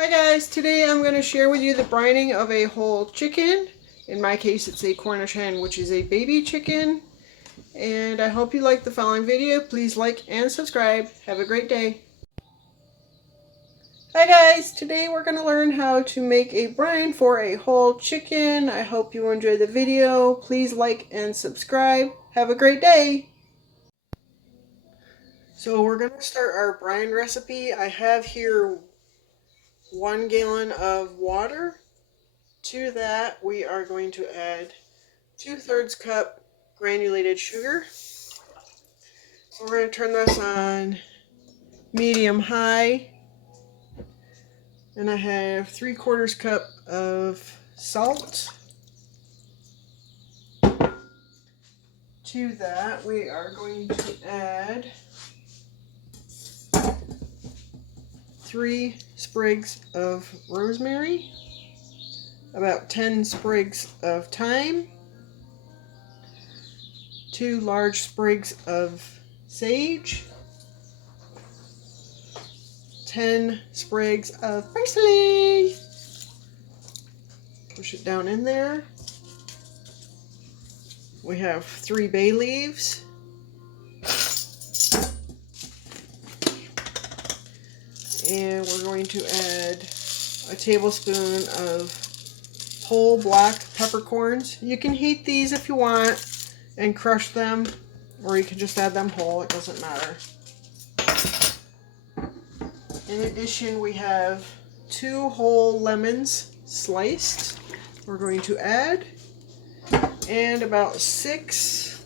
Hi guys, today I'm going to share with you the brining of a whole chicken. In my case it's a Cornish hen, which is a baby chicken. And I hope you like the following video. Please like and subscribe. Have a great day. Hi guys, today we're going to learn how to make a brine for a whole chicken. I hope you enjoy the video. Please like and subscribe. Have a great day. So we're going to start our brine recipe. I have here 1 gallon of water. To that, we are going to add 2/3 cup granulated sugar. We're going to turn this on medium high. And I have 3/4 cup of salt. To that, we are going to add 3 sprigs of rosemary, about 10 sprigs of thyme, 2 large sprigs of sage, 10 sprigs of parsley. Push it down in there. We have 3 bay leaves, and we're going to add a tablespoon of whole black peppercorns. You can heat these if you want and crush them, or you can just add them whole, it doesn't matter. In addition, we have 2 whole lemons sliced we're going to add, and about 6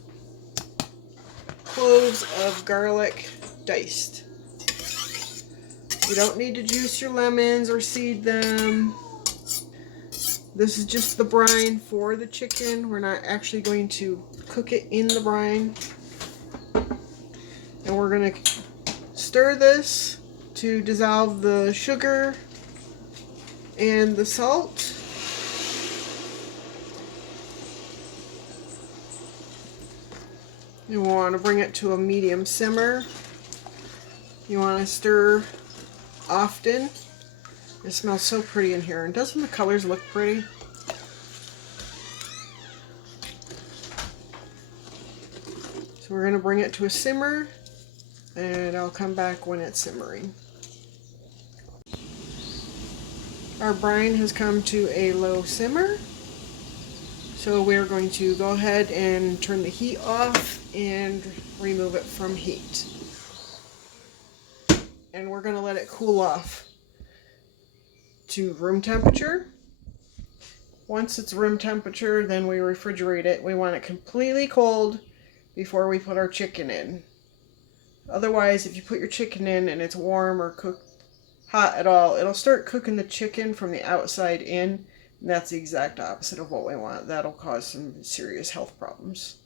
cloves of garlic diced. You don't need to juice your lemons or seed them. This is just the brine for the chicken. We're not actually going to cook it in the brine. And we're going to stir this to dissolve the sugar and the salt. You want to bring it to a medium simmer. You want to stir often. It smells so pretty in here, and doesn't the colors look pretty? So we're going to bring it to a simmer, and I'll come back when it's simmering. Our brine has come to a low simmer, so we're going to go ahead and turn the heat off and remove it from heat. And we're going to let it cool off to room temperature. Once it's room temperature, then we refrigerate it. We want it completely cold before we put our chicken in. Otherwise, if you put your chicken in and it's warm or cooked hot at all, it'll start cooking the chicken from the outside in, and that's the exact opposite of what we want. That'll cause some serious health problems.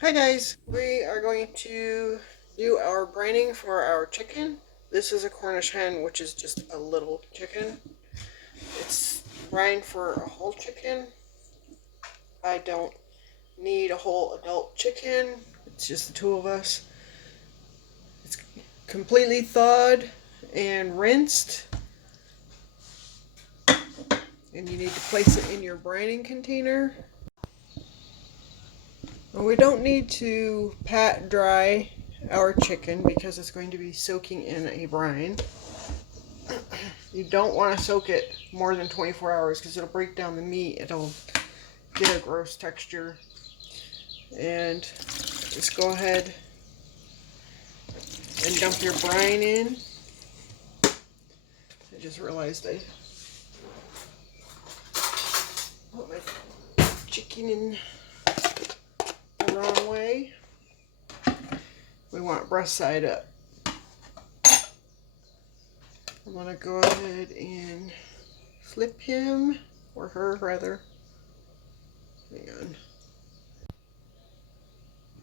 Hi guys, we are going to do our brining for our chicken. This is a Cornish hen, which is just a little chicken. It's brine for a whole chicken. I don't need a whole adult chicken. It's just the 2 of us. It's completely thawed and rinsed. And you need to place it in your brining container. Well, we don't need to pat dry our chicken because it's going to be soaking in a brine. You don't want to soak it more than 24 hours because it'll break down the meat. It'll get a gross texture. And just go ahead and dump your brine in. I just realized I put my chicken in the wrong way. We want breast side up. I'm going to go ahead and flip him, or her rather. Hang on.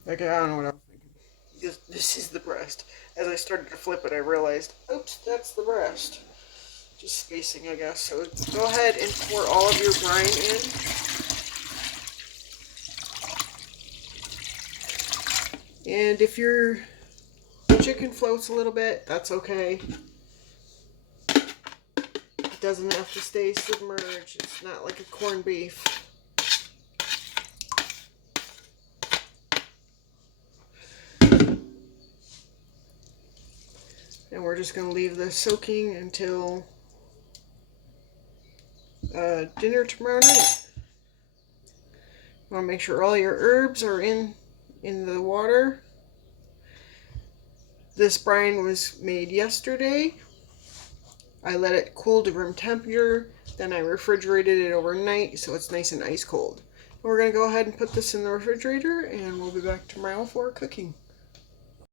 Okay, I don't know what I was thinking. This is the breast. As I started to flip it, I realized, oops, that's the breast. Just spacing, I guess. So go ahead and pour all of your brine in. And if your chicken floats a little bit, that's okay. It doesn't have to stay submerged. It's not like a corned beef. And we're just going to leave this soaking until dinner tomorrow night. You want to make sure all your herbs are in the water. This brine was made yesterday. I let it cool to room temperature, then I refrigerated it overnight so it's nice and ice cold. We're going to go ahead and put this in the refrigerator, and we'll be back tomorrow for cooking.